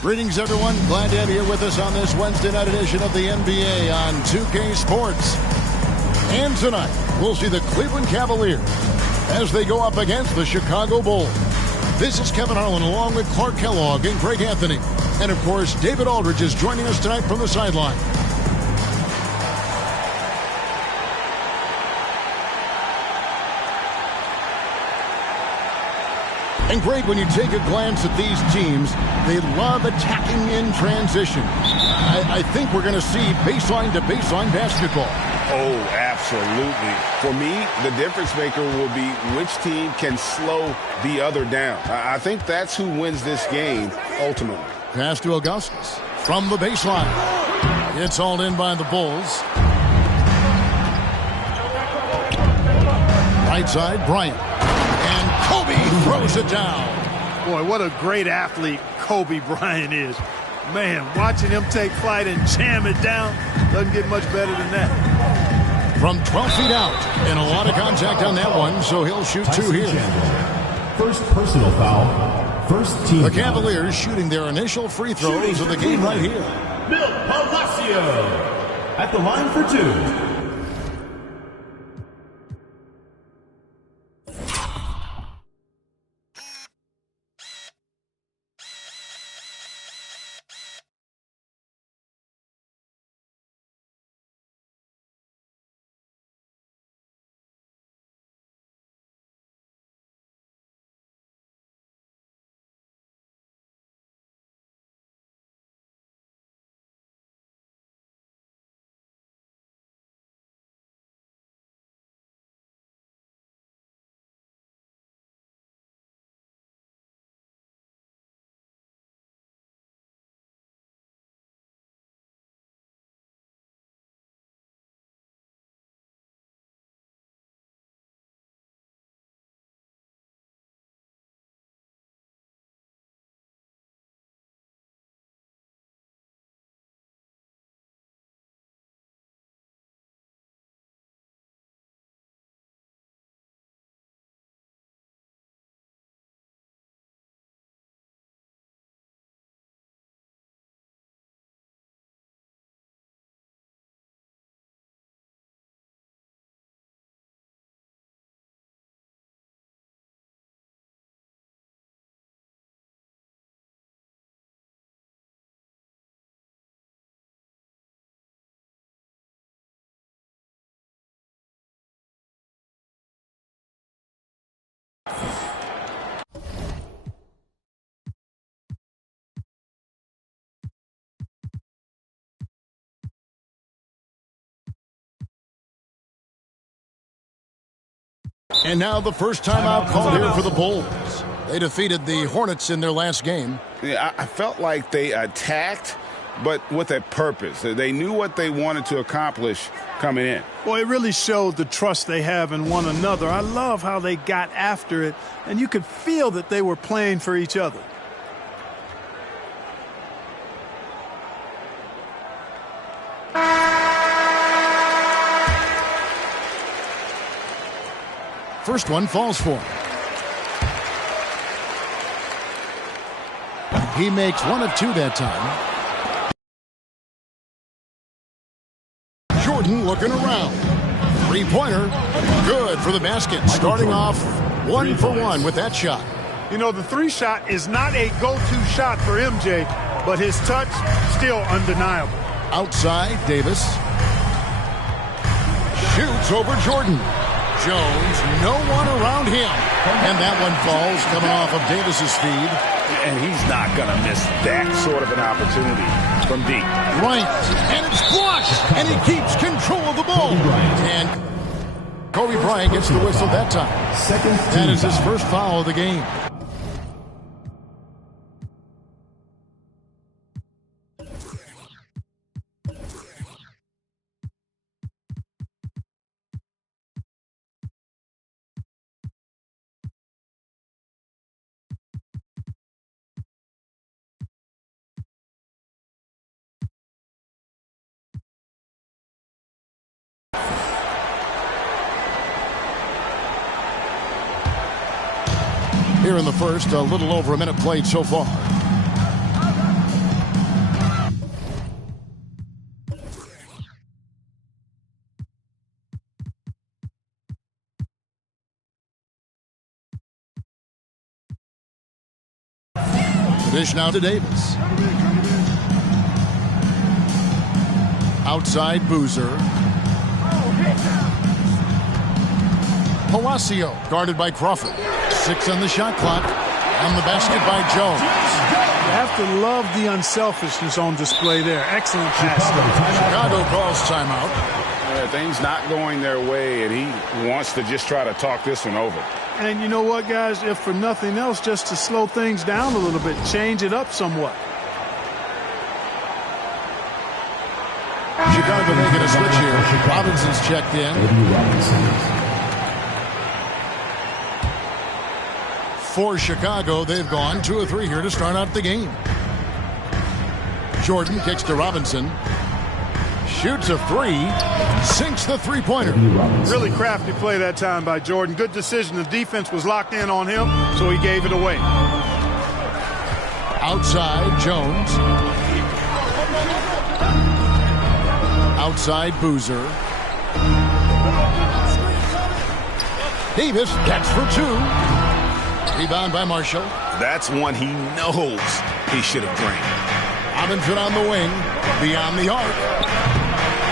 Greetings, everyone. Glad to have you here with us on this Wednesday night edition of the NBA on 2K Sports. And tonight, we'll see the Cleveland Cavaliers as they go up against the Chicago Bulls. This is Kevin Harlan along with Clark Kellogg and Greg Anthony. And, of course, David Aldridge is joining us tonight from the sideline. And, Greg, when you take a glance at these teams, they love attacking in transition. I think we're going to see baseline-to-baseline basketball. Oh, absolutely. For me, the difference maker will be which team can slow the other down. I think that's who wins this game ultimately. Pass to Augustus from the baseline. It's hauled in by the Bulls. Right side, Bryant. And Kobe throws it down. Boy, what a great athlete Kobe Bryant is. Man, watching him take flight and jam it down doesn't get much better than that. From 12 feet out, and a lot of contact on that one, so he'll shoot two here. First personal foul, first team The Cavaliers shooting their initial free throws of the game right here. Bill Palacio at the line for two. And now the first timeout called here for the Bulls. They defeated the Hornets in their last game. Yeah, I felt like they attacked, but with a purpose. They knew what they wanted to accomplish coming in. Boy, it really showed the trust they have in one another. I love how they got after it, and you could feel that they were playing for each other. First one falls for him. He makes one of two that time. Jordan looking around. Three-pointer. Good for the basket. Starting off 1 for 1 with that shot. You know, the three shot is not a go-to shot for MJ, but his touch still undeniable. Outside, Davis. Shoots over Jordan. Jones, no one around him. And that one falls coming off of Davis's feed. And he's not going to miss that sort of an opportunity from deep. Right, and it's blocked, and he keeps control of the ball. And Kobe Bryant gets the whistle that time. That is his first foul of the game. here in the first. A little over a minute played so far. Dish now to Davis. Outside Boozer. Palacio guarded by Crawford. 6 on the shot clock. On the basket by Jones. You have to love the unselfishness on display there. Excellent pass. Chicago calls timeout. Things not going their way, and he wants to just try to talk this one over. And you know what, guys? If for nothing else, just to slow things down a little bit, change it up somewhat. Chicago making a switch here. Robinson's checked in. For Chicago, they've gone 2 of 3 here to start out the game. Jordan kicks to Robinson. Shoots a 3. Sinks the three-pointer. Really crafty play that time by Jordan. Good decision. The defense was locked in on him, so he gave it away. Outside, Jones. Outside, Boozer. Davis gets for 2. Rebound by Marshall. That's one he knows he should have drained. Robinson on the wing. Beyond the arc.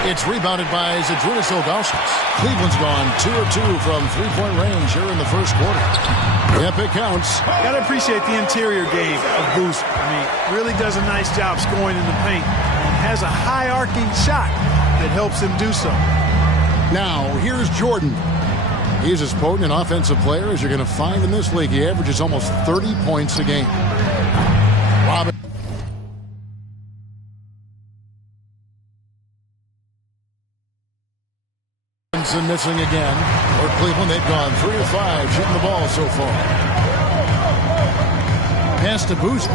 It's rebounded by Zydrunas Ilgauskas. Cleveland's gone 2 of 2 from three-point range here in the first quarter. Yep, it counts. Got to appreciate the interior game of Boozer. I mean, really does a nice job scoring in the paint and has a high-arcing shot that helps him do so. Now, here's Jordan. He's as potent an offensive player as you're going to find in this league. He averages almost 30 points a game. Robinson missing again. For Cleveland, they've gone 3 of 5 shooting the ball so far. Pass to Boozer.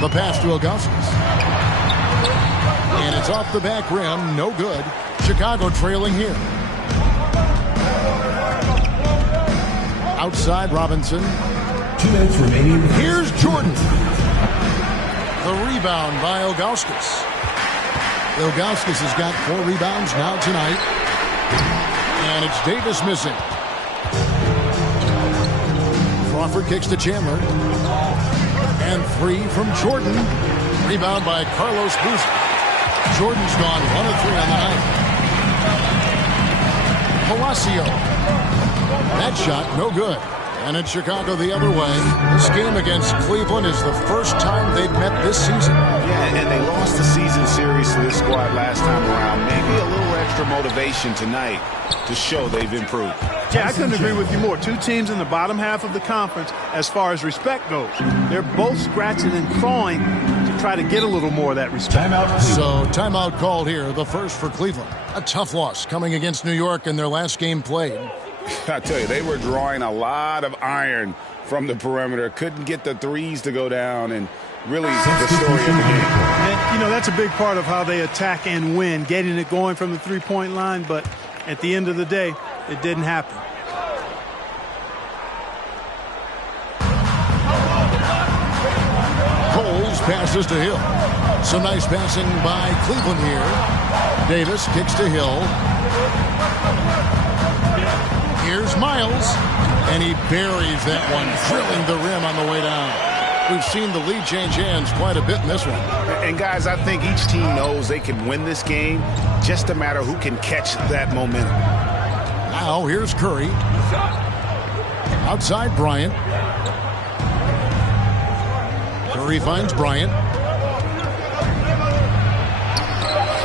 The pass to Ilgauskas. And it's off the back rim. No good. Chicago trailing here. Outside Robinson. 2 minutes remaining. Here's Jordan. The rebound by Ilgauskas. Ilgauskas has got 4 rebounds now tonight. And it's Davis missing. Crawford kicks to Chandler. And 3 from Jordan. Rebound by Carlos Boozer. Jordan's gone 1 of 3 on the night. Palacio. That shot, no good. And it's Chicago the other way. This game against Cleveland is the first time they've met this season. Yeah, and they lost the season series to this squad last time around. Maybe a little extra motivation tonight to show they've improved. Yeah, I couldn't agree with you more. 2 teams in the bottom half of the conference as far as respect goes. They're both scratching and clawing to try to get a little more of that respect. So timeout called here, the first for Cleveland. A tough loss coming against New York in their last game played. I tell you, they were drawing a lot of iron from the perimeter. Couldn't get the threes to go down, and really the story of the game. And, you know, that's a big part of how they attack and win, getting it going from the three-point line, but at the end of the day, it didn't happen. Coles passes to Hill. Some nice passing by Cleveland here. Davis kicks to Hill. Here's Miles, and he buries that one, drilling the rim on the way down. We've seen the lead change hands quite a bit in this one. And, guys, I think each team knows they can win this game, just a matter who can catch that momentum. Now, here's Curry. Outside Bryant. Curry finds Bryant.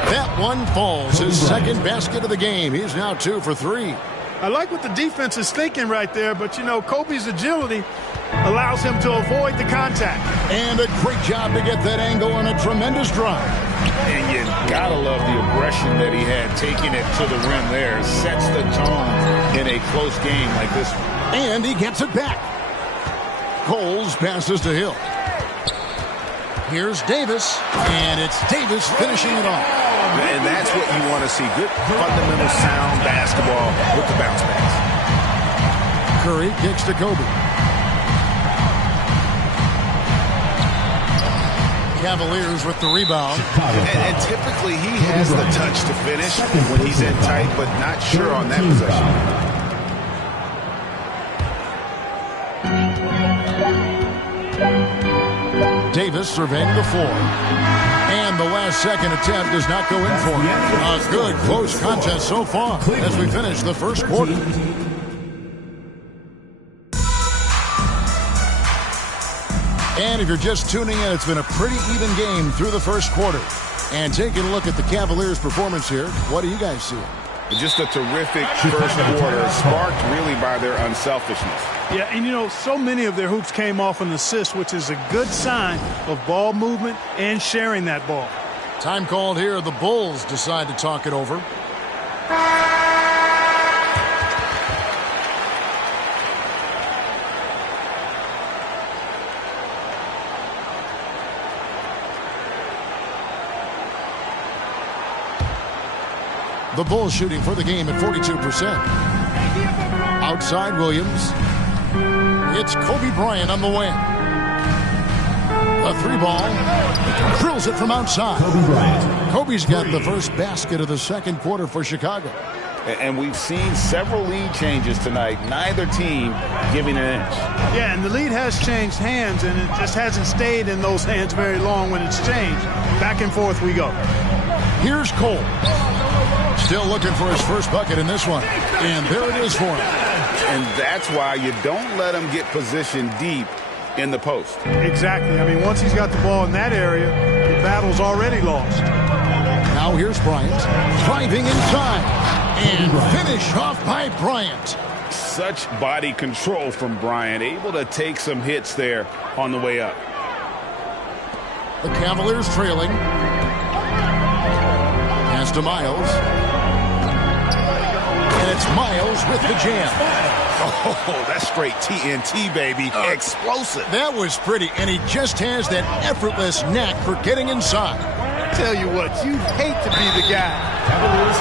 That one falls. His second basket of the game. He's now 2 for 3. I like what the defense is thinking right there, but, you know, Kobe's agility allows him to avoid the contact. And a great job to get that angle on a tremendous drive. And you gotta love the aggression that he had, taking it to the rim there. Sets the tone in a close game like this one. And he gets it back. Coles passes to Hill. Here's Davis, and it's Davis finishing it off. And that's what you want to see. Good fundamental sound basketball with the bounce pass. Curry kicks to Kobe. Cavaliers with the rebound. And typically he has the touch to finish when he's in tight, but not sure on that possession. Davis surveying the floor. And the last second attempt does not go in for him. A good close contest so far as we finish the first quarter. And if you're just tuning in, it's been a pretty even game through the first quarter. And taking a look at the Cavaliers' performance here, what do you guys see? Just a terrific first quarter, sparked really by their unselfishness. Yeah, and you know, so many of their hoops came off an assist, which is a good sign of ball movement and sharing that ball. Time called here. The Bulls decide to talk it over. The Bulls shooting for the game at 42%. Outside Williams. It's Kobe Bryant on the wing. A three ball. Drills it from outside. Kobe's got the first basket of the second quarter for Chicago. And we've seen several lead changes tonight. Neither team giving an inch. Yeah, and the lead has changed hands, and it just hasn't stayed in those hands very long when it's changed. Back and forth we go. Here's Cole. Still looking for his first bucket in this one. And there it is for him. And that's why you don't let him get positioned deep in the post. Exactly. I mean, once he's got the ball in that area, the battle's already lost. Now here's Bryant. Driving inside. And finish off by Bryant. Such body control from Bryant. Able to take some hits there on the way up. The Cavaliers trailing. Pass to Miles. And it's Miles with the jam. Oh, that's straight TNT, baby. Explosive. That was pretty, and he just has that effortless knack for getting inside. Tell you what, you'd hate to be the guy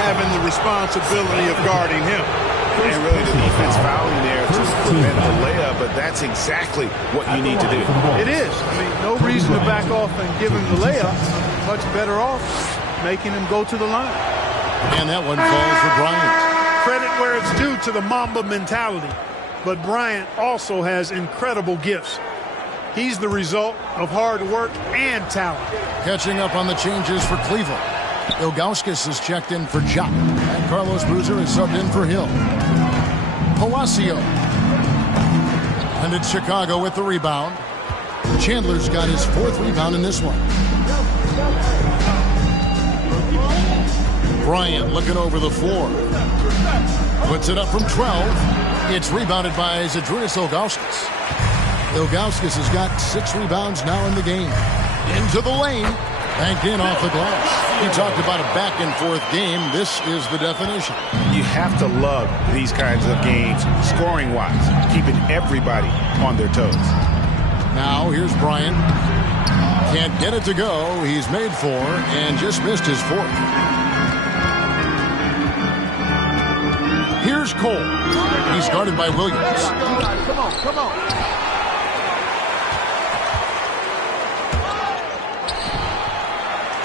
having the responsibility of guarding him. And really the defense fouling there to prevent the layup, but that's exactly what you need to do. It is. I mean, no reason to back off and give him the layup. Much better off making him go to the line. And that one falls for Bryant. Credit where it's due to the Mamba mentality. But Bryant also has incredible gifts. He's the result of hard work and talent. Catching up on the changes for Cleveland. Ilgauskas is checked in for Jock. And Carlos Boozer is subbed in for Hill. Palacio. And it's Chicago with the rebound. Chandler's got his fourth rebound in this one. Bryant looking over the floor. Puts it up from 12. It's rebounded by Zydrunas Ilgauskas. Ilgauskas has got 6 rebounds now in the game. Into the lane. Banked in off the glass. You talked about a back-and-forth game. This is the definition. You have to love these kinds of games, scoring-wise, keeping everybody on their toes. Now here's Bryant. Can't get it to go. He's made 4 and just missed his 4th. Here's Cole. He's guarded by Williams. Come on.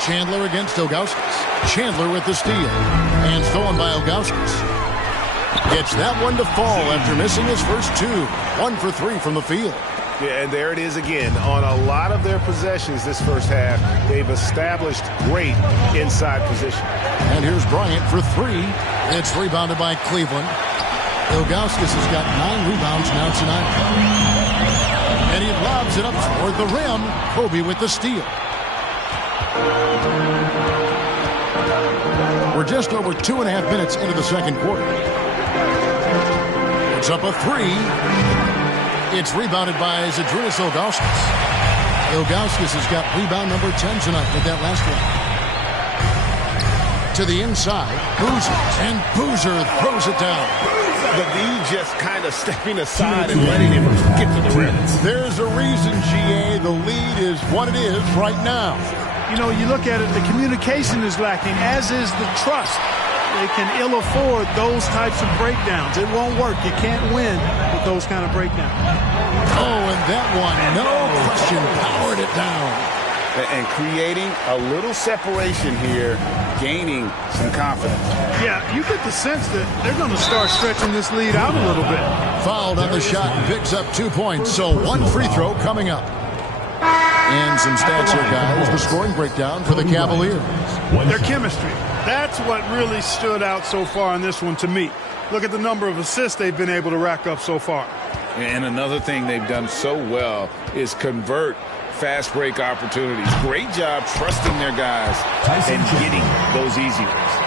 Chandler against Ilgauskas. Chandler with the steal. And stolen by Ilgauskas. Gets that one to fall after missing his first 2. 1 for 3 from the field. Yeah, and there it is again. On a lot of their possessions this first half, they've established great inside position. And here's Bryant for 3. It's rebounded by Cleveland. Ilgauskas has got 9 rebounds now tonight. And he lobs it up toward the rim. Kobe with the steal. We're just over 2.5 minutes into the second quarter. It's up a 3. It's rebounded by Zydrunas Ilgauskas. Ilgauskas has got rebound number 10 tonight with that last one. To the inside, Boozer, and Boozer throws it down. The D just kind of stepping aside and letting him get to the rim. There's a reason, GA, the lead is what it is right now. You know, you look at it, the communication is lacking, as is the trust. They can ill afford those types of breakdowns. It won't work. You can't win with those kind of breakdowns. Oh, and that one, no question, powered it down. And creating a little separation here, gaining some confidence. Yeah, you get the sense that they're going to start stretching this lead out a little bit. Fouled on the shot and picks up 2 points, so one free throw coming up. And some stats here, guys. The scoring breakdown for the Cavaliers. Their chemistry. That's what really stood out so far in this one to me. Look at the number of assists they've been able to rack up so far. And another thing they've done so well is convert fast break opportunities. Great job trusting their guys and getting those easy ones.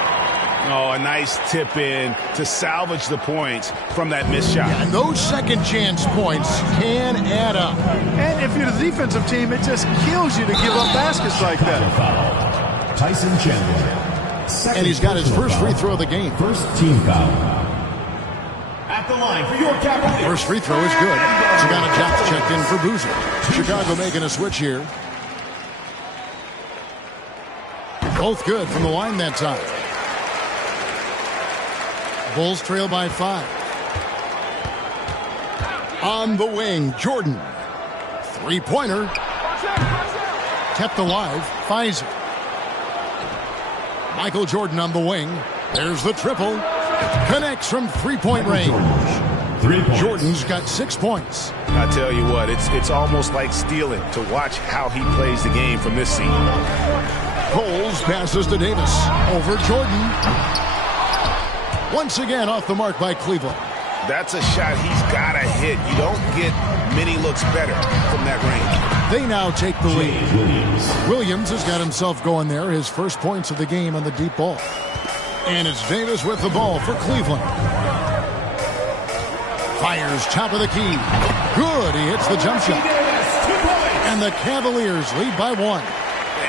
Oh, a nice tip in to salvage the points from that missed shot. And those second chance points can add up. And if you're the defensive team, it just kills you to give up baskets like that. Tyson Chandler. And he's got his first free throw of the game. First team foul. At the line for your Cavaliers. First free throw is good. Savannah Jacks checked in for Boozer. Chicago making a switch here. Both good from the line that time. Bulls trail by 5. On the wing, Jordan. Three-pointer. Kept alive, Fizer. Michael Jordan on the wing. There's the triple. Connects from three-point range. 3 points. Jordan's got 6 points. I tell you what, it's almost like stealing to watch how he plays the game from this scene. Coles passes to Davis. Over Jordan. Once again off the mark by Cleveland. That's a shot he's got to hit. You don't get many looks better from that range. They now take the lead. Williams. Williams has got himself going there. His first points of the game on the deep ball. And it's Davis with the ball for Cleveland. Fires top of the key. Good. He hits the jump shot. And the Cavaliers lead by 1.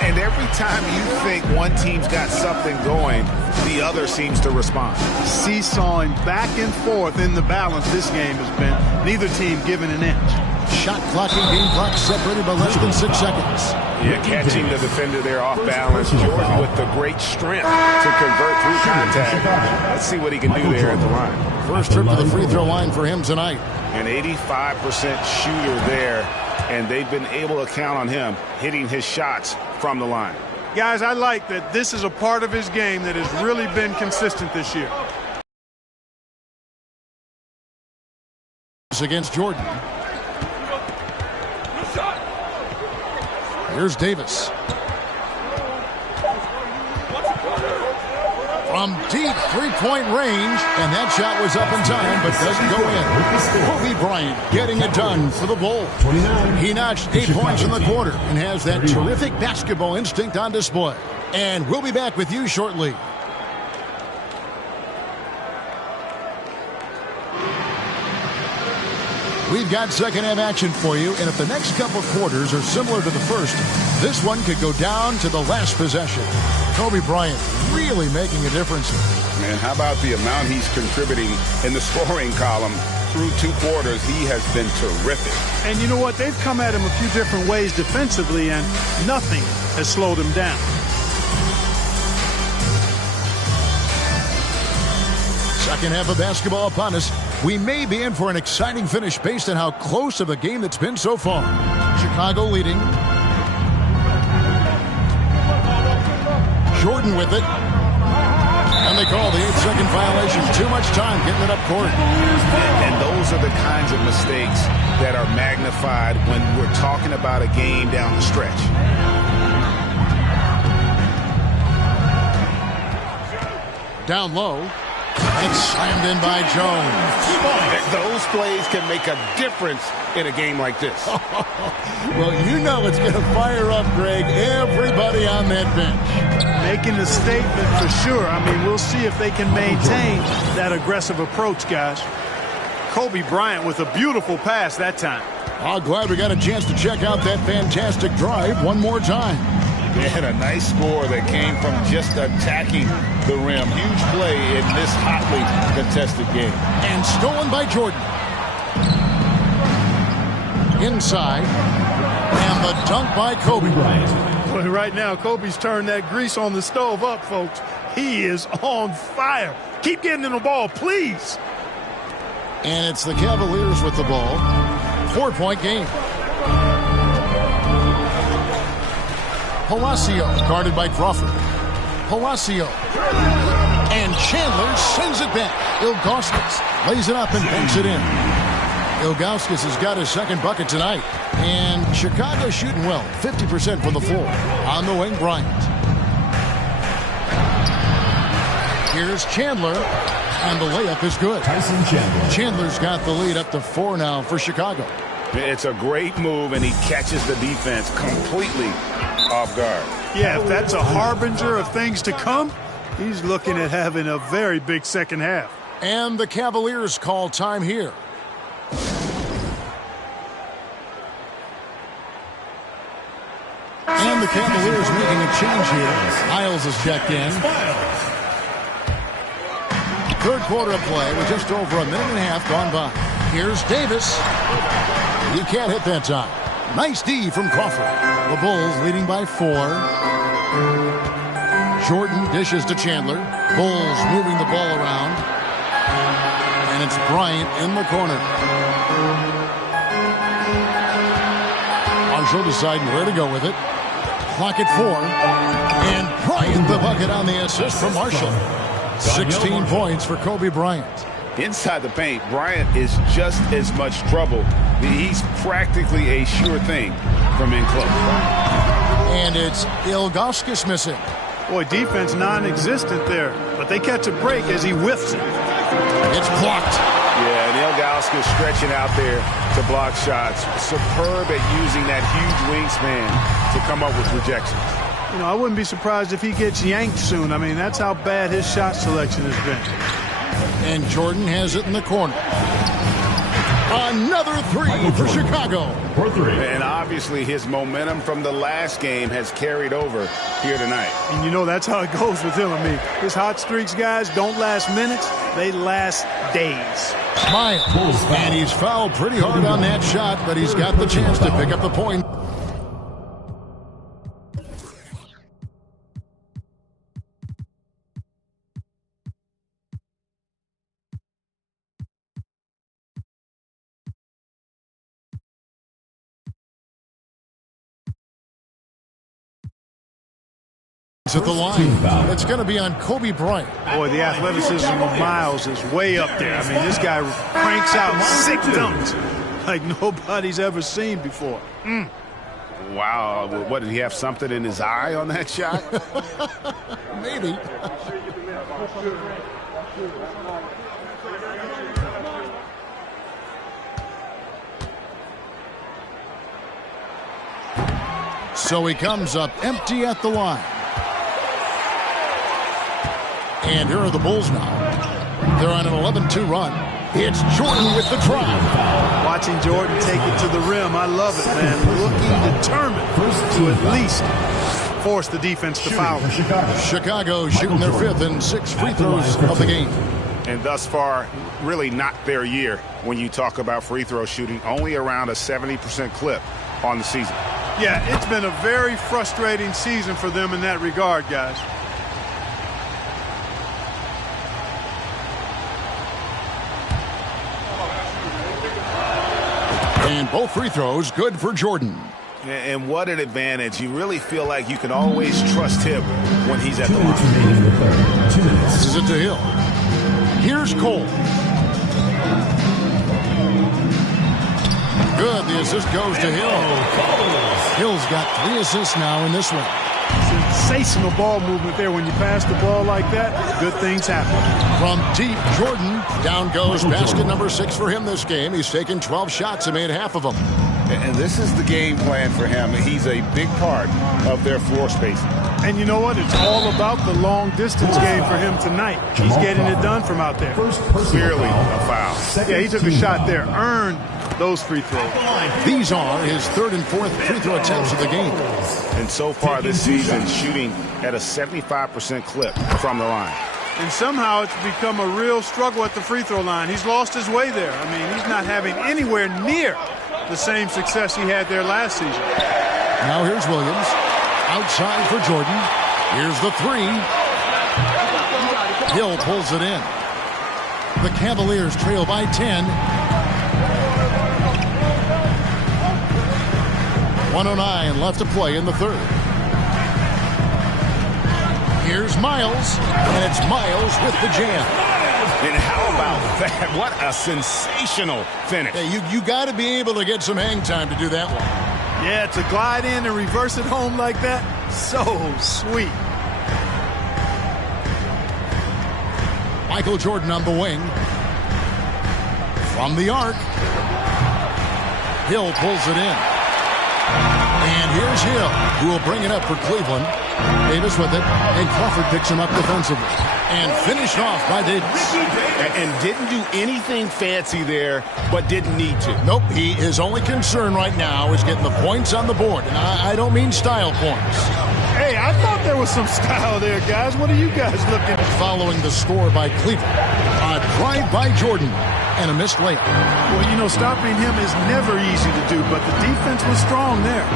And every time you think one team's got something going, the other seems to respond. Seesawing back and forth in the balance this game has been. Neither team giving an inch. Shot clock and game clock separated by less than 6 seconds. Yeah, catching the defender there off balance. Jordan with the great strength to convert through contact. Let's see what he can do there at the line. First trip to the free throw line for him tonight. An 85% shooter there, and they've been able to count on him hitting his shots from the line. Guys, I like that this is a part of his game that has really been consistent this year. Against Jordan. Here's Davis. From deep three-point range, and that shot was up in time, but doesn't go in. Kobe Bryant getting it done for the Bulls. He notched 8 points in the quarter and has that terrific basketball instinct on display. And we'll be back with you shortly. We've got second-half action for you, and if the next couple quarters are similar to the first, this one could go down to the last possession. Kobe Bryant really making a difference. Man, how about the amount he's contributing in the scoring column through 2 quarters? He has been terrific. And you know what? They've come at him a few different ways defensively, and nothing has slowed him down. Second half of basketball upon us. We may be in for an exciting finish based on how close of a game that's been so far. Chicago leading. Jordan with it. And they call the 8-second violation. Too much time getting it up court. And those are the kinds of mistakes that are magnified when we're talking about a game down the stretch. Down low. And slammed in by Jones. Those plays can make a difference in a game like this. Well, you know it's going to fire up, Greg, everybody on that bench. Making a statement for sure. I mean, we'll see if they can maintain that aggressive approach, guys. Kobe Bryant with a beautiful pass that time. Oh, glad we got a chance to check out that fantastic drive one more time. They had a nice score that came from just attacking the rim. Huge play in this hotly contested game. And stolen by Jordan. Inside. And the dunk by Kobe. Well, right now, Kobe's turned that grease on the stove up, folks. He is on fire. Keep getting in the ball, please. And it's the Cavaliers with the ball. 4-point game. Palacio guarded by Crawford. Palacio. And Chandler sends it back. Ilgauskas lays it up and banks it in. Ilgauskas has got his second bucket tonight. And Chicago shooting well. 50% from the floor. On the wing, Bryant. Here's Chandler. And the layup is good. Tyson Chandler. Chandler's got the lead up to 4 now for Chicago. It's a great move, and he catches the defense completely off guard. Yeah, if that's a harbinger of things to come, he's looking at having a very big second half. And the Cavaliers call time here. And the Cavaliers making a change here. Hiles is checked in. Third quarter of play with just over a minute and a half gone by. Here's Davis. He can't hit that time. Nice D from Crawford. The Bulls leading by 4. Jordan dishes to Chandler. Bulls moving the ball around. And it's Bryant in the corner. Marshall deciding where to go with it. Clock at 4. And Bryant the bucket on the assist from Marshall. 16 points for Kobe Bryant. Inside the paint, Bryant is just as much trouble. He's practically a sure thing from in close. And it's Ilgauskas missing. Boy, defense non-existent there. But they catch a break as he whiffs it. It's blocked. Yeah, and Ilgauskas stretching out there to block shots. Superb at using that huge wingspan to come up with rejection. You know, I wouldn't be surprised if he gets yanked soon. I mean, that's how bad his shot selection has been. And Jordan has it in the corner. Another 3 for Chicago. For 3. And obviously his momentum from the last game has carried over here tonight. And you know that's how it goes with him. I mean, his hot streaks, guys, don't last minutes. They last days. Bryant. And he's fouled pretty hard on that shot, but he's got the chance to pick up the point. At the line. It's going to be on Kobe Bryant. Boy, the athleticism of Miles is way up there. I mean, this guy cranks out sick dunks like nobody's ever seen before. Wow. What, did he have something in his eye on that shot? Maybe. So he comes up empty at the line. And here are the Bulls now. They're on an 11-2 run. It's Jordan with the drive. Watching Jordan take it to the rim, I love it, man. Looking determined to at least force the defense to foul. Chicago shooting their 5th and 6 free throws of the game. And thus far, really not their year when you talk about free throw shooting. Only around a 70% clip on the season. Yeah, it's been a very frustrating season for them in that regard, guys. And both free throws good for Jordan. And what an advantage. You really feel like you can always trust him when he's at the line. This is it to Hill. Here's Cole. Good. The assist goes to Hill. Hill's got 3 assists now in this one. Sensational ball movement there. When you pass the ball like that, good things happen. From deep, Jordan. Down goes basket number 6 for him this game. He's taken 12 shots and made half of them. And this is the game plan for him. He's a big part of their floor spacing. And you know what? It's all about the long distance game for him tonight. He's getting it done from out there. Clearly a foul. Yeah, he took a shot there. Earned those free throws. These are his 3rd and 4th free throw attempts of the game. And so far this season, shooting at a 75% clip from the line. And somehow it's become a real struggle at the free throw line. He's lost his way there. I mean, he's not having anywhere near the same success he had there last season. Now here's Williams. Outside for Jordan. Here's the three. Hill pulls it in. The Cavaliers trail by 10. 1:09 left to play in the third. Here's Miles, and it's Miles with the jam. And how about that? What a sensational finish. Hey, you got to be able to get some hang time to do that one. Yeah, to glide in and reverse it home like that, so sweet. Michael Jordan on the wing. From the arc. Hill pulls it in. And here's Hill, who will bring it up for Cleveland. Davis with it, and Crawford picks him up defensively. And finished off by Davis. And didn't do anything fancy there, but didn't need to. Nope, his only concern right now is getting the points on the board. And I don't mean style points. Hey, I thought there was some style there, guys. What are you guys looking at? Following the score by Cleveland. A drive by Jordan. And a missed layup. Well, you know, stopping him is never easy to do, but the defense was strong there.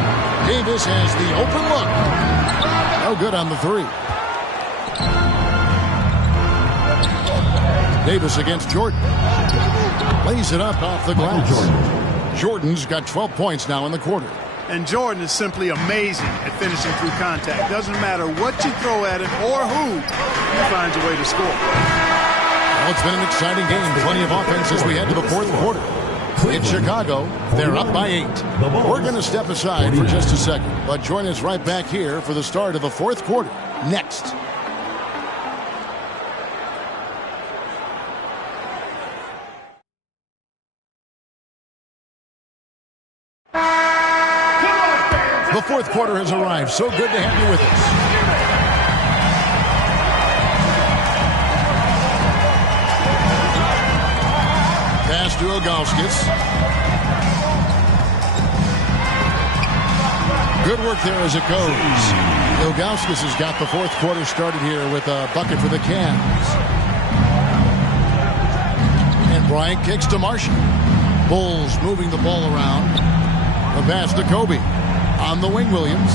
Davis has the open look. No good on the three. Davis against Jordan. Lays it up off the glass. Jordan's got 12 points now in the quarter. And Jordan is simply amazing at finishing through contact. Doesn't matter what you throw at him or who, he finds a way to score. Well, it's been an exciting game. Plenty of offense as we head to the fourth quarter. In Chicago, they're up by 8. We're going to step aside for just a second, but join us right back here for the start of the fourth quarter. Next. The fourth quarter has arrived. So good to have you with us. Pass to Ilgauskas. Good work there as it goes. Ilgauskas has got the fourth quarter started here with a bucket for the Cavs. And Bryant kicks to Marshall. Bulls moving the ball around. The pass to Kobe. On the wing, Williams.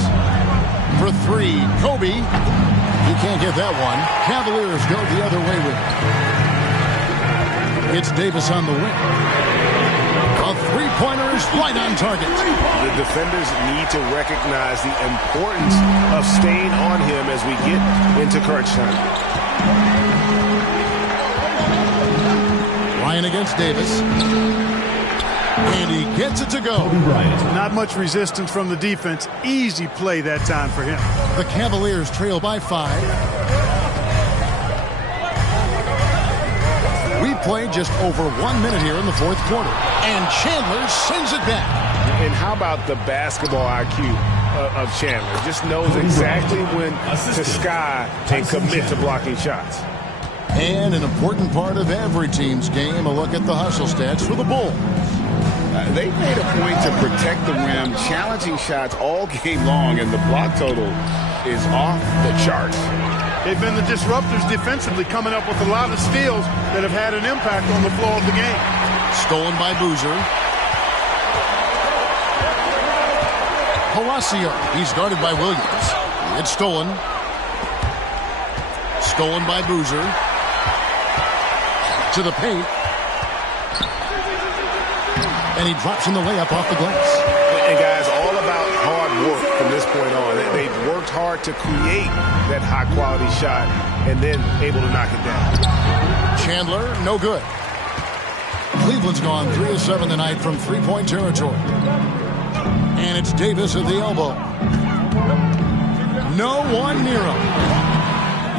For three, Kobe. He can't get that one. Cavaliers go the other way with it. It's Davis on the wing. A three-pointer is right on target. The defenders need to recognize the importance of staying on him as we get into crunch time. Ryan against Davis. And he gets it to go. Not much resistance from the defense. Easy play that time for him. The Cavaliers trail by 5. We played just over 1 minute here in the fourth quarter. And Chandler sends it back. And how about the basketball IQ of Chandler? Just knows exactly when to sky and commit to blocking shots. And an important part of every team's game, a look at the hustle stats for the Bulls. They made a point to protect the rim, challenging shots all game long, and the block total is off the charts. They've been the disruptors defensively, coming up with a lot of steals that have had an impact on the flow of the game. Stolen by Boozer. Palacio, he's guarded by Williams. It's stolen. Stolen by Boozer. To the paint. And he drops in the layup off the glass. And guys, all about hard work from this point on. They've worked hard to create that high-quality shot and then able to knock it down. Chandler, no good. Cleveland's gone 3 of 7 tonight from three-point territory. And it's Davis at the elbow. No one near him.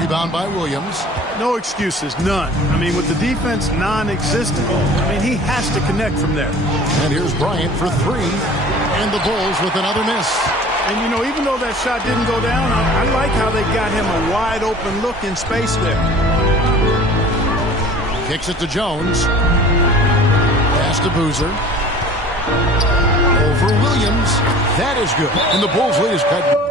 Rebound by Williams. No excuses, none. I mean, with the defense non-existent, he has to connect from there. And here's Bryant for 3. And the Bulls with another miss. And, even though that shot didn't go down, I like how they got him a wide-open look in space there. Kicks it to Jones. Pass to Boozer. Over Williams. That is good. And the Bulls lead is cut.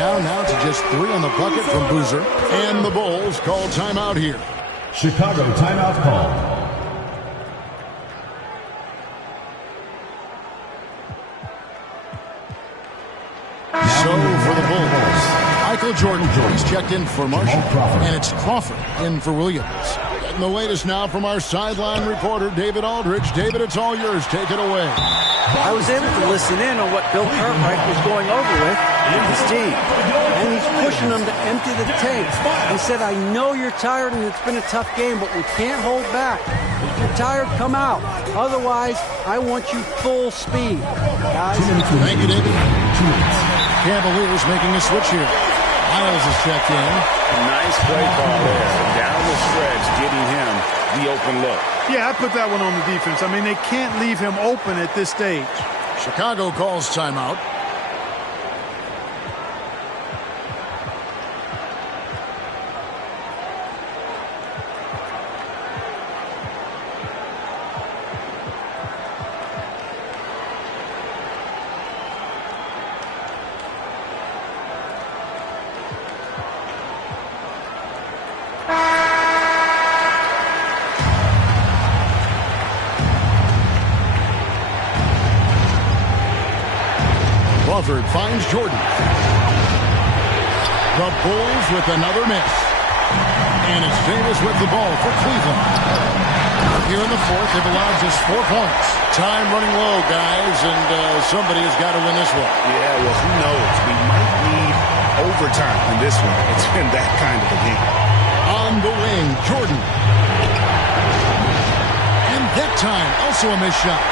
Down now to just 3 on the bucket from Boozer. And the Bulls call timeout here. Chicago timeout call. So for the Bulls, Michael Jordan. He's checked in for Marshall. And it's Crawford in for Williams. Getting the latest now from our sideline reporter, David Aldridge. David, it's all yours. Take it away. I was able to listen in on what Bill Cartwright was going over with his team. And he's pushing them to empty the tank. He said, I know you're tired and it's been a tough game, but we can't hold back. If you're tired, come out. Otherwise, I want you full speed. Guys. Thank you, David. Cavaliers making a switch here. Miles is checked in. Nice play call there. Down the stretch, getting him the open look. Yeah, I put that one on the defense. I mean, they can't leave him open at this stage. Chicago calls timeout. Crawford finds Jordan. The Bulls with another miss. And it's Davis with the ball for Cleveland. Here in the fourth, they've allowed just 4 points. Time running low, guys, and somebody has got to win this one. Yeah, well, who knows? We might need overtime in this one. It's been that kind of a game. On the wing, Jordan. And that time, also a missed shot.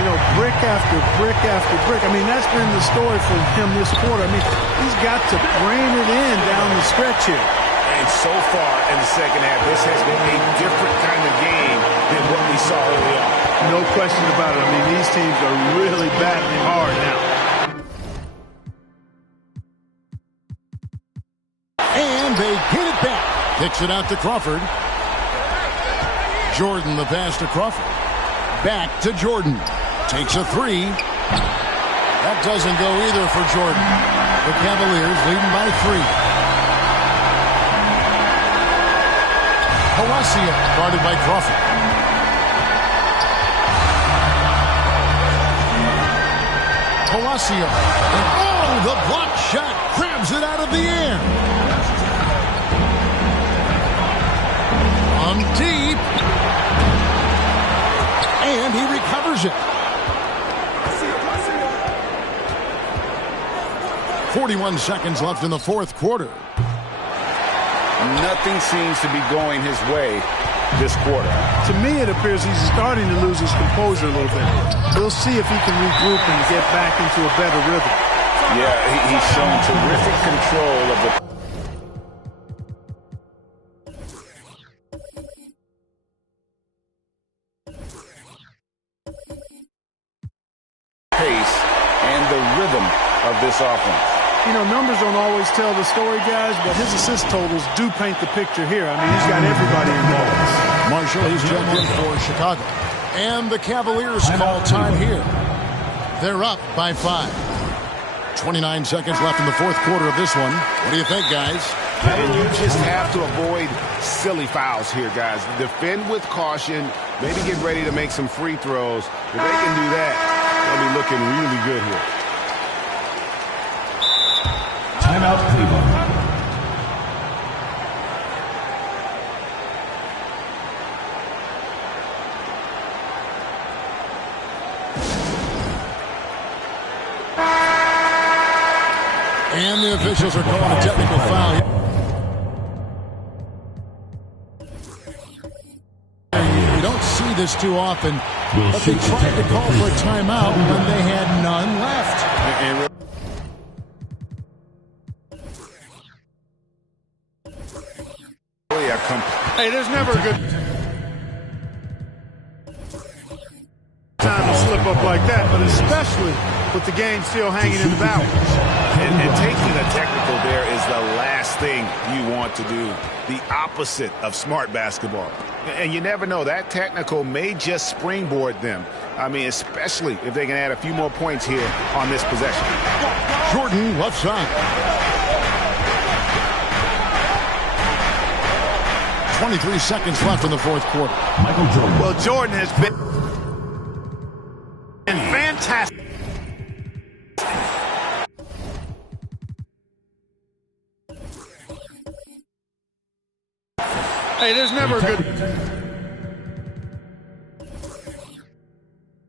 You know, brick after brick after brick. I mean, that's been the story for him this quarter. I mean, he's got to rein it in down the stretch here. And so far in the second half, this has been a different kind of game than what we saw early on. No question about it. I mean, these teams are really battling hard now. And they get it back. Kicks it out to Crawford. Jordan, the pass to Crawford. Back to Jordan. Takes a 3. That doesn't go either for Jordan. The Cavaliers leading by 3. Palacio guarded by Crawford. Palacio. And oh, the block shot grabs it out of the air. On deep. And he recovers it. 41 seconds left in the fourth quarter. Nothing seems to be going his way this quarter. To me, it appears he's starting to lose his composure a little bit. We'll see if he can regroup and get back into a better rhythm. Yeah, he's shown terrific control of the pace and the rhythm of this offense. You know, numbers don't always tell the story, guys, but his assist totals do paint the picture here. I mean, he's got everybody involved. Marshall, he's checked in for Chicago. And the Cavaliers call time here. They're up by 5. 29 seconds left in the fourth quarter of this one. What do you think, guys? And you just have to avoid silly fouls here, guys. Defend with caution. Maybe get ready to make some free throws. If they can do that, they'll be looking really good here. Timeout, Cleveland. And the officials are calling a technical foul. You don't see this too often, but they tried to call for a timeout when they had none left. Hey, there's never a good time to slip up like that, but especially with the game still hanging in the balance. And taking a technical there is the last thing you want to do. The opposite of smart basketball. And you never know, that technical may just springboard them. I mean, especially if they can add a few more points here on this possession. Jordan left side. 23 seconds left in the fourth quarter. Michael Jordan. Well, Jordan has been fantastic. Hey, there's never a good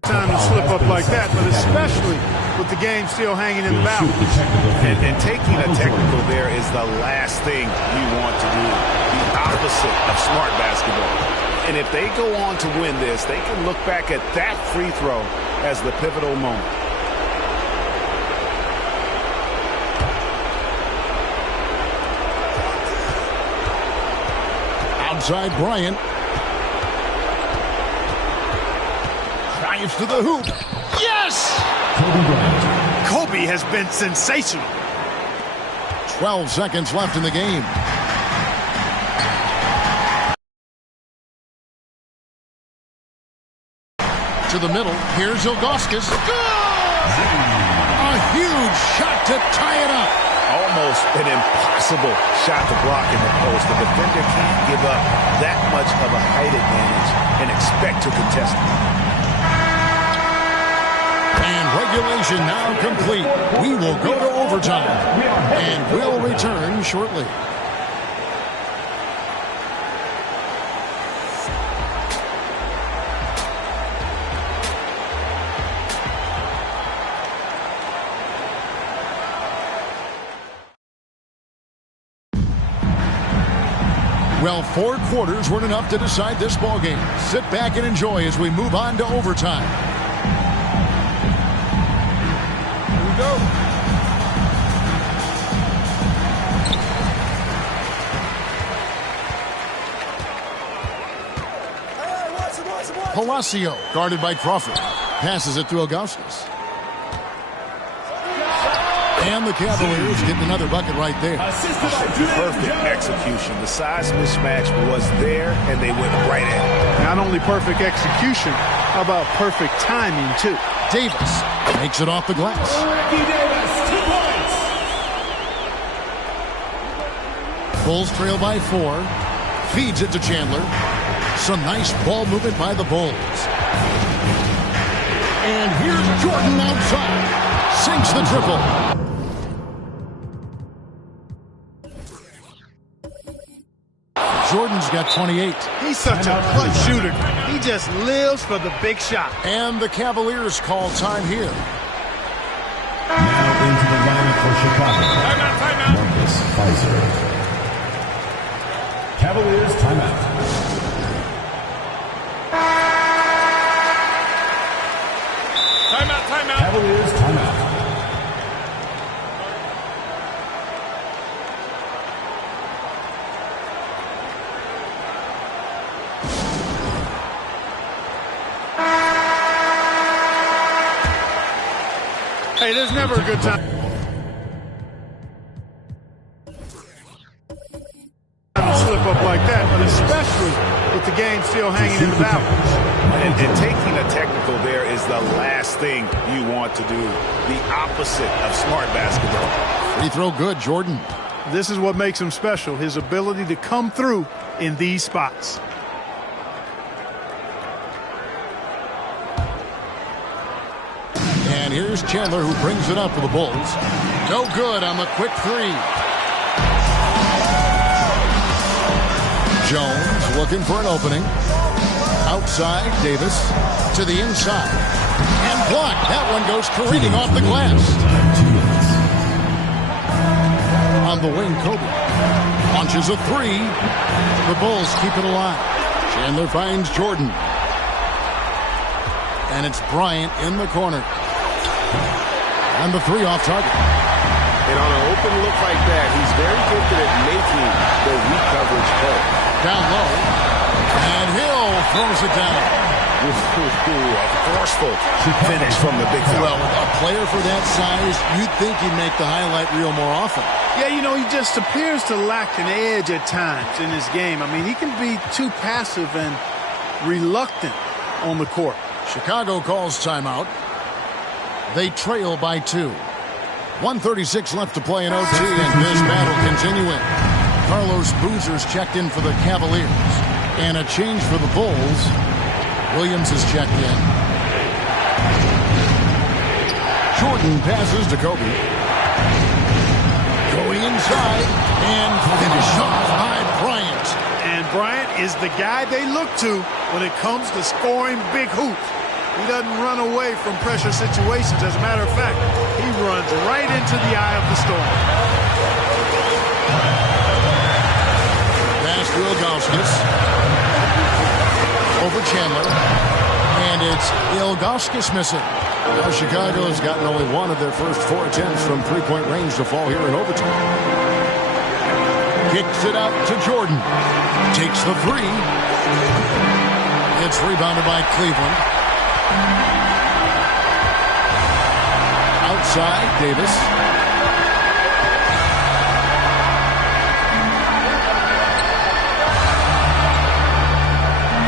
time to slip up like that, but especially with the game still hanging in the balance. And taking a technical there is the last thing you want to do. The opposite of smart basketball. And if they go on to win this, they can look back at that free throw as the pivotal moment. Outside Bryant. Drives to the hoop. Yes! Kobe Bryant. Kobe has been sensational. 12 seconds left in the game. To the middle. Here's Ilgauskas. A huge shot to tie it up. Almost an impossible shot to block in the post. The defender can't give up that much of a height advantage and expect to contest it. And regulation now complete. We will go to overtime. And we'll return shortly. Well, 4 quarters weren't enough to decide this ballgame. Sit back and enjoy as we move on to overtime. Here we go. Palacio, guarded by Crawford. Passes it to Ilgauskas. And the Cavaliers getting another bucket right there. Perfect execution. The size mismatch was there, and they went right at it. Not only perfect execution, how about perfect timing, too? Davis makes it off the glass. Bulls trail by 4. Feeds it to Chandler. Some nice ball movement by the Bulls. And here's Jordan outside. Sinks the triple. Jordan's got 28. He's such a clutch shooter. He just lives for the big shot. And the Cavaliers call time here. Now into the lineup for Chicago. Timeout. Marcus Fizer. Cavaliers timeout. Timeout. Cavaliers timeout. Hey, there's never a good time to slip up like that, but especially with the game still hanging in the balance. And taking a technical there is the last thing you want to do. The opposite of smart basketball. Free throw good, Jordan. This is what makes him special, his ability to come through in these spots. And here's Chandler, who brings it up for the Bulls. No good on the quick 3. Jones looking for an opening. Outside, Davis to the inside. And blocked. That one goes careening off the glass. On the wing, Kobe launches a 3. The Bulls keep it alive. Chandler finds Jordan. And it's Bryant in the corner. And the 3 off target. And on an open look like that, he's very gifted at making the weak coverage play. Down low. And Hill throws it down. A forceful finish from the big fella. Well, a player for that size, you'd think he'd make the highlight reel more often. Yeah, you know, he just appears to lack an edge at times in his game. I mean, he can be too passive and reluctant on the court. Chicago calls timeout. They trail by 2. 1:36 left to play in OT, and this battle continuing. Carlos Boozer's checked in for the Cavaliers. And a change for the Bulls. Williams is checked in. Jordan passes to Kobe. Going inside and finished off by Bryant. And Bryant is the guy they look to when it comes to scoring big hoops. He doesn't run away from pressure situations. As a matter of fact, he runs right into the eye of the storm. Pass to Ilgauskas. Over Chandler. And it's Ilgauskas missing. Now Chicago has gotten only one of their first 4 attempts from three-point range to fall here in overtime. Kicks it out to Jordan. Takes the three. It's rebounded by Cleveland. Outside, Davis.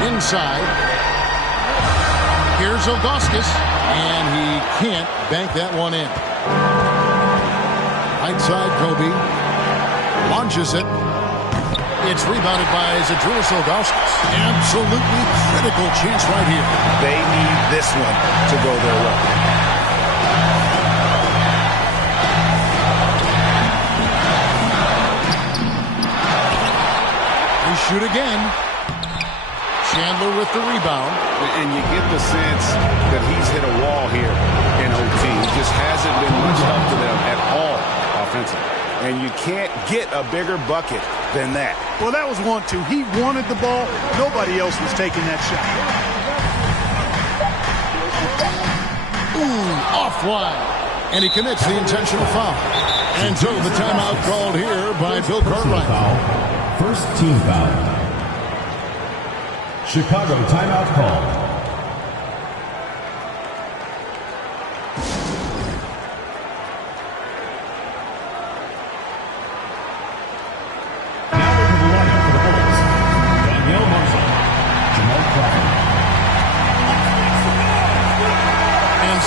Inside. Here's Ilgauskas, and he can't bank that one in. Right side, Kobe. Launches it. It's rebounded by Zydrunas Ilgauskas. Absolutely critical chance right here. They need this one to go their way. They shoot again. Chandler with the rebound. And you get the sense that he's hit a wall here in OT. He just hasn't been much help to them at all offensively. And you can't get a bigger bucket than that. Well, that was 1-2. He wanted the ball. Nobody else was taking that shot. Ooh, offline. And he commits the intentional foul. And so the timeout called here by Bill Cartwright. First team foul. Chicago timeout call.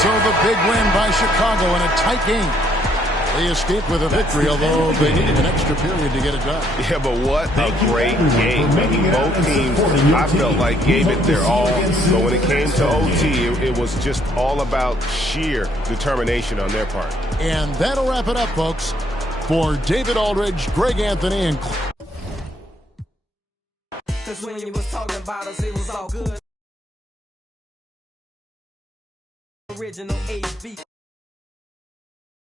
So the big win by Chicago in a tight game. They escaped with a victory, although they needed an extra period to get it done. Yeah, but what a great game. Both teams, I felt like, gave it their all. But when it came to OT, it was just all about sheer determination on their part. And that'll wrap it up, folks. For David Aldridge, Greg Anthony, and... Cause when you was talking about us, it was all good. Original AV.